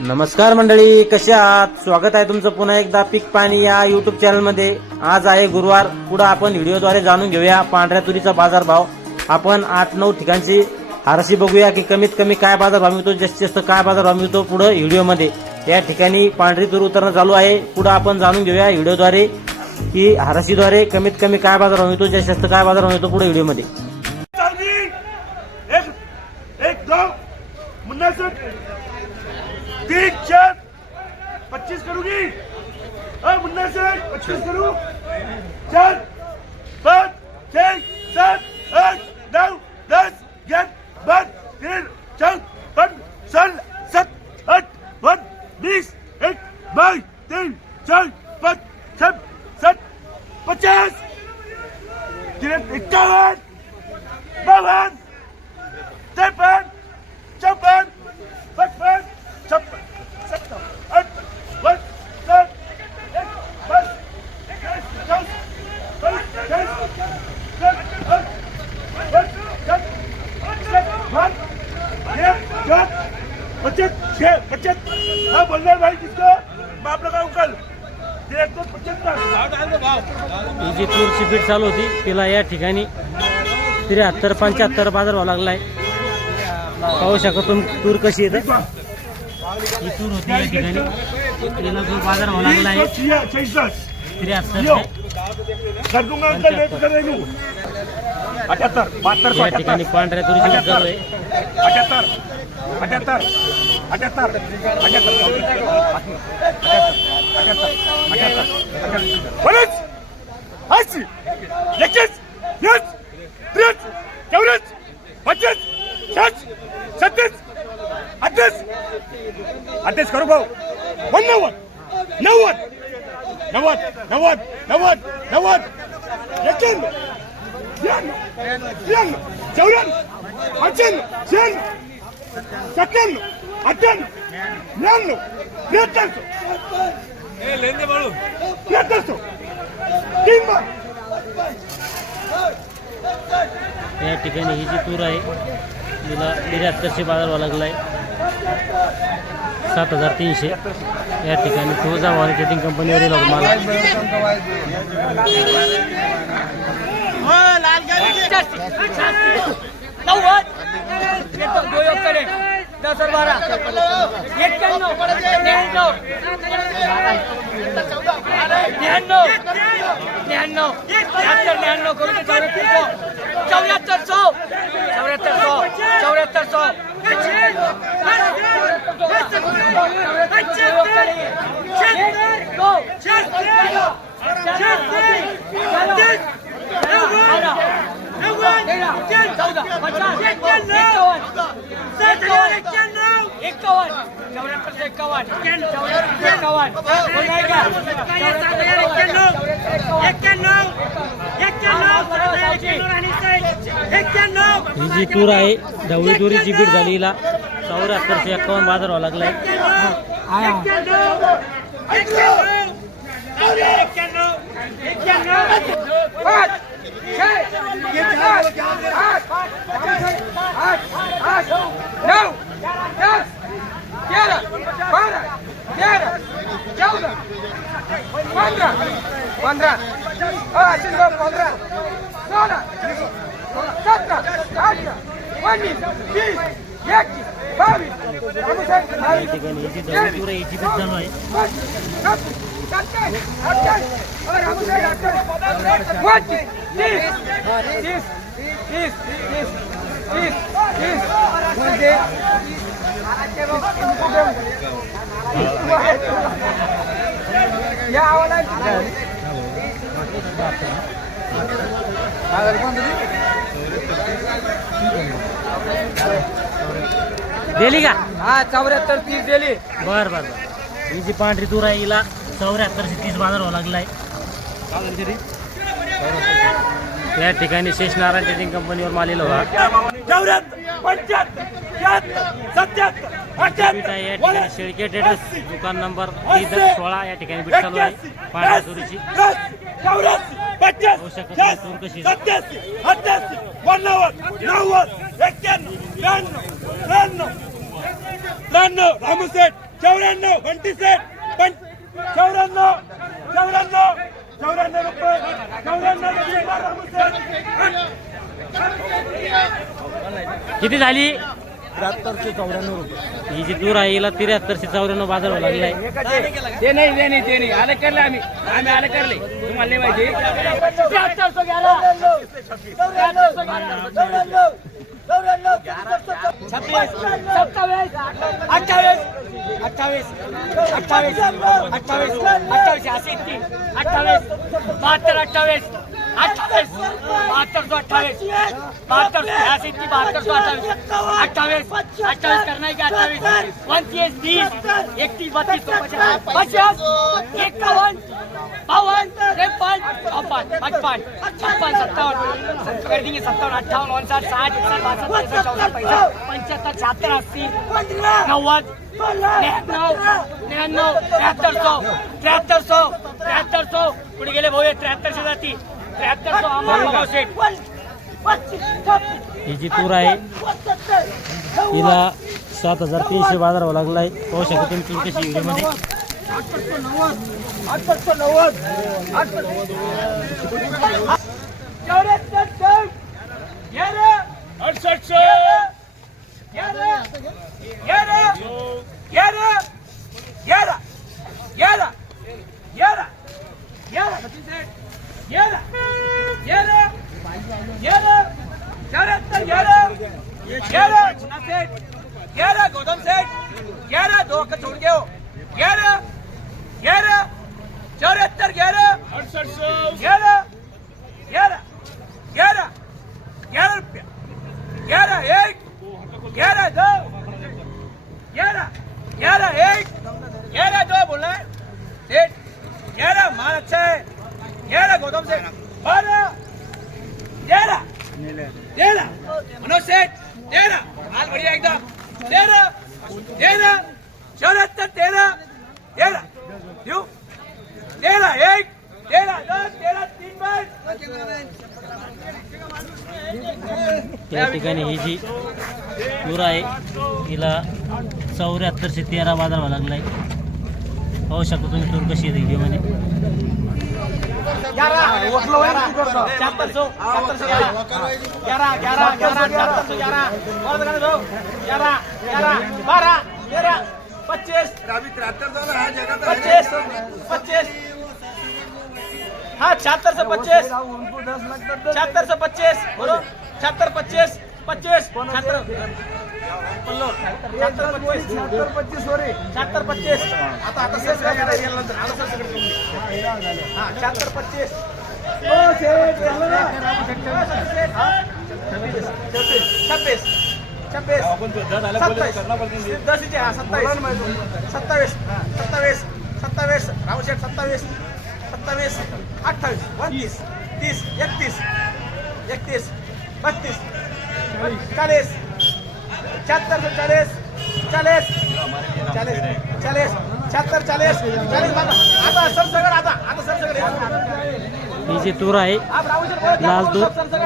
नमस्कार मंडळी कसे आहात? स्वागत आहे तुमचं पुन्हा एकदा पीक पाणी या युट्यूब चॅनलमध्ये आज आहे गुरुवार. पुढे आपण व्हिडिओद्वारे जाणून घेऊया पांढऱ्या तुरीचा बाजारभाव. आपण आठ नऊ ठिकाणची हारशी बघूया की कमीत कमी काय बाजारभाव मिळतो जास्तीत जास्त काय बाजारभाव मिळतो पुढे व्हिडिओमध्ये. या ठिकाणी पांढरी तूर उतरणं चालू आहे. पुढे आपण जाणून घेऊया व्हिडिओद्वारे की हारशीद्वारे कमीत कमी काय बाजारभाव मिळतो जास्तीत जास्त काय बाजारभाव मिळतो पुढे व्हिडिओमध्ये चालगी एक एक दो मुन्नासिब तीन चार पच्चीस करूंगी अब मुन्नासिब पच्चीस करूं चार पाँच छः सात आठ नौ दस ग्यारह बारह तेरह चौदह पंद्रह सोलह सत्रह अठारह उन्नीस बीस एक बाईस तीन चार पाँच छः सात पचास इक्यावन बावन त्रेपन चौपन पचपन छप्पन सत्तर अठपन सात एक बस इक्कीस चौबीस तेईस चौबीस सात आठ बस सात सात आठ एक सात पच्चीस छः पच्चीस हाँ भाई किसको? जी तूरची पीठ चालू होती. तिला या ठिकाणी त्र्याहत्तर पंच्याहत्तर बाजार व्हावा लागलाय. पाहू शकता तुम्ही तूर कशी येते. ही तूर होती या ठिकाणी. तिला जो बाजार व्हावा लागला आहे त्र्याहत्तर. यो. ठिकाणी पांढऱ्या तुरीची पीठ चालू आहे. अठहत्तर अठहत्तर अठहत्तर अठहत्तर अठहत्तर ऐंशी एकवीस वीस त्रीस चौवीस पच्चीस छत्तीस छत्तीस अठ्ठीस अठ्ठीस करू भाऊ. नव्वद नव्वद नव्वद नव्वद नव्वद नव्वद. एक्क्याण्णव ब्याण्णव त्र्याण्णव चौऱ्याण्णव पंच्याण्णव शहाण्णव. सत्त्याण्णव अठ्ठ्याण्णव ब्याण्णव सौ तीन बार. या ठिकाणी ही जी तूर आहे तिला त्र्याहत्तरशे बाजार लागला आहे सात हजार तीनशे. या ठिकाणी तुळजा मार्केटिंग कंपनीवर येईल मला. नव्वद. येतो गोयोगकडे दस और बारा एक्क्याण्णव त्र्याण्णव त्र्याण्णव त्र्याण्णव त्र्याहत्तर त्र्याण्णव करून चौऱ्याहत्तर सौ चौऱ्याहत्तर सौ चौऱ्याहत्तर सौ चौदा पचास एकावन्न चौऱ्याहत्तर एकावन्न चौऱ्याहत्तर एकावन्न ही जी तूर आहे ढवळी तुरीची बीट झाली हिला चौऱ्याहत्तरशे एकावन्न बाजार व्हावा लागलाय. नऊ. दस तेरा बारा तेरा चौदा पंधरा पंधरा पंधरा सोळा सतरा अठरा उन्नीस वीस एकवीस बावीस या ठिकाणी ही जी ढवळी म्हणजे दिली का? हा चौऱ्याहत्तर तीस दिली. बर बर बर. ही जी पांढरी तूर आहे हिला चौऱ्याहत्तरशे तीस बाजार व्हावा लागलाय. या ठिकाणी शेष नारायण ट्रेडिंग कंपनीवर माल येलो हा चौऱ्याहत्तर पंच्याहत्तर शेळके ट्रेडर्स दुकान नंबर सोळा या ठिकाणी बीट चालू आहे पांढऱ्या तुरीची चौऱ्याऐंशी पचास होऊ शकत नाही, तूर कशी आहे? सत्याऐंशी अठ्ठ्याऐंशी नव्वद एक्क्याण्णव ब्याण्णव त्र्याण्णव त्र्याण्णव रामू सेठ चौऱ्याण्णव बंटी सेठ पण चौऱ्याण्णव चौऱ्याण्णव चौऱ्याण्णव रुपये चौऱ्याण्णव रुपये रामू सेठ किती झाली त्र्याहत्तरशे चौऱ्याण्णव रुपये ही जी दूर आहे हिला त्र्याहत्तरशे चौऱ्याण्णव बाजार भाव लागलाय ते नाही ते नाही ते नाही आले करले आम्ही आम्ही आले करले तुम्हाला नाही माहिती सत्तावीस अठ्ठावीस अठ्ठावीस अठ्ठावीस अठ्ठावीस अठ्ठावीस अशी तीन अठ्ठावीस बहात्तर अठ्ठावीस अठ्ठावीस बहात्तर सौ अठ्ठावीस बहात्तर सौ अशी ती बहात्तर सौ अठ्ठावीस अठ्ठावीस अठ्ठावीस करना है क्या अठ्ठावीस उनतीस तीस इकतीस बत्तीस पचास पचास इक्यावन बावन तिरपन चौपन पचपन छप्पन सत्तावन कर देंगे सत्तावन अट्ठावन उनसठ साठ इकसठ बासठ तिरसठ चौसठ पैंसठ पंचहत्तर छहत्तर अस्सी नव्वद त्र्याण्णव त्र्याण्णव त्र्याहत्तर सौ त्र्याहत्तर सौ त्र्याहत्तर सौ पुढे गेले भाऊ त्र्याहत्तरशे जाती ही जी तूर आहे हिला सात हजार तीनशे बाजार भाव लागलाय पाहू शकता तुम्ही तूर कशी व्हिडिओमध्ये अडसष्ट गौतम सेठ ग्यारह दो का छोड़ गए हो ग्यारह ग्यारह चौहत्तर ग्यारह अडसष्ट ग्यारह ग्यारह ग्यारह ग्यारह रुपया ग्यारह एक ग्यारह दो ग्यारह ग्यारह एक ग्यारह दो बोला है ग्यारह माल अच्छा है ग्यारह गौतम सेठ बारह तेरह तेरह मनोज सेठ तेरह माल बढ़िया एकदम तेरह तेरह चौहत्तर तेरह तेरह क्यों तेरह एक. तेरह दो तेरह तीन बार त्या ठिकाणी ही जी तूर आहे हिला चौऱ्याहत्तरशे तेरा बाजार भाव लागलाय. पाहू शकता तुम्ही तूर कशी आहे व्हिडिओमध्ये चौहत्तर सौ चौहत्तर सौ ग्यारह ग्यारह ग्यारह ग्यारह चौहत्तर सौ ग्यारह और लगाने दो ग्यारह ग्यारह बारह तेरह पच्चीस. पच्चीस पच्चीस हाँ छिहत्तर से पच्चीस छिहत्तर से पच्चीस. बोलो छिहत्तर पच्चीस पच्चीस. छिहत्तर बोलो छिहत्तर शहात्तर पच्चीस आता आता सेस काय करायचं याला नंतर आता सेस करायचं. हा छिहत्तर पच्चीस छब्बीस छब्बीस सत्तावीस दसचे हा सत्तावीस सत्तावीस सत्तावीस सत्तावीस रामशेठ सत्तावीस सत्तावीस अठ्ठावीस उनतीस तीस एकतीस एकतीस बत्तीस चाळीस शहात्तर से चालीस चालीस चालीस चालीस शहात्तर चालीस चालीस. आता सरसगड आता आता सरसगड ही जी तूर आहे. लाल. सरसगड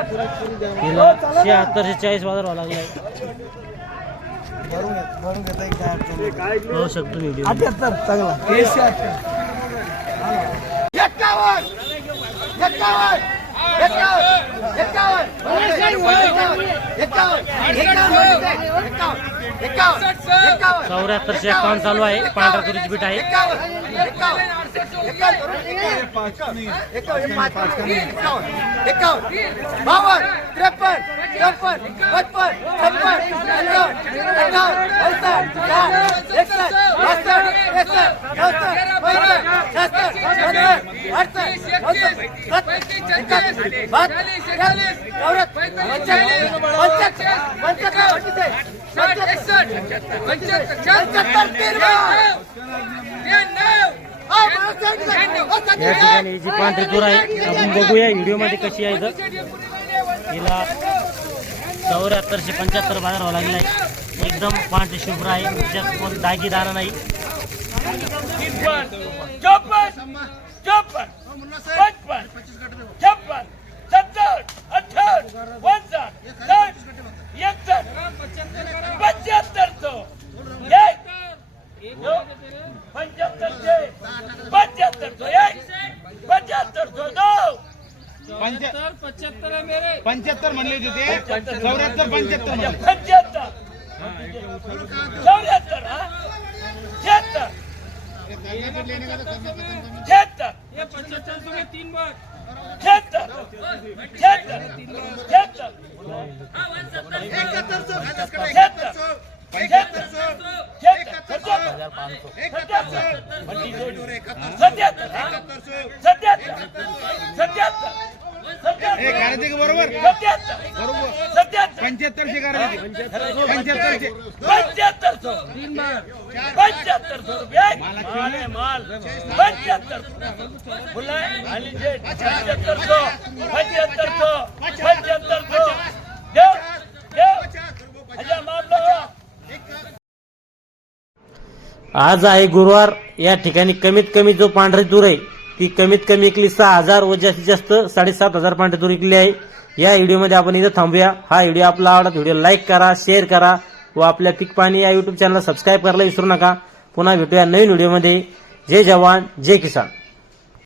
हिला शहात्तरशे चाळीस बाजार शकतो व्हिडिओ अठ्याहत्तर चांगला. एक्कावन्न एक्कावन्न. एक्कावन्न एक्कावन्न चौऱ्याहत्तरशे एकावन्न चालू आहे. पांढरा तुरीची बीट आहे. एकावन्न बावन्न त्रेपन्न चौपन्न पचपन छप्पन या ठिकाणी जी पांढरी दूर आहे आपण बघूया व्हिडिओमध्ये कशी आहे तर हिला चौऱ्याहत्तरशे पंच्याहत्तर बाजारावं भाव आहे एकदम पांढरी शुभ्र आहे कोण दागीदारा नाही चौपन चौपन पचपन छप्पन सत्तर अठ्ठावन पंचावन्न साठ एकसष्ट पंच्याहत्तर सौ एक दोन पंच्याहत्तरशे पंच्याहत्तरशो एक पंच्याहत्तरशो दोन पंच्याहत्तर म्हणले होते ते चौऱ्याहत्तर पंच्याहत्तर म्हणले पंच्याहत्तर चौऱ्याहत्तर हा? शहात्तर शहात्तर शहात्तर शहात्तर शहात्तर शहात्तर सत्याहत्तर सत्याहत्तर सत्याहत्तर बरोबर? बरोबर पंच्याहत्तरशे पंच्याहत्तरशे पंच्याहत्तर. सौ पंच्याहत्तर सौ रुपये. माल पंच्याहत्तर बोला आणि जे पंच्याहत्तर सौ. पंच्याहत्तर सौ. पंच्याहत्तर सौ. देव देव. अच्छा माल लो आज आहे गुरुवार. या ठिकाणी कमीत कमी जो पांढरी तूर आहे की कमीत कमी इकली सहा हजार व जास्तीत जास्त साडेसात हजार पांढरी तूर विकली आहे. या व्हिडिओमध्ये आपण इथं थांबूया. हा व्हिडिओ आपला आवडत व्हिडिओ लाईक करा शेअर करा व आपल्या पीक पाणी या युट्यूब चॅनलला सबस्क्राईब करायला विसरू नका. पुन्हा भेटूया नवीन व्हिडिओमध्ये जय जवान जय किसान.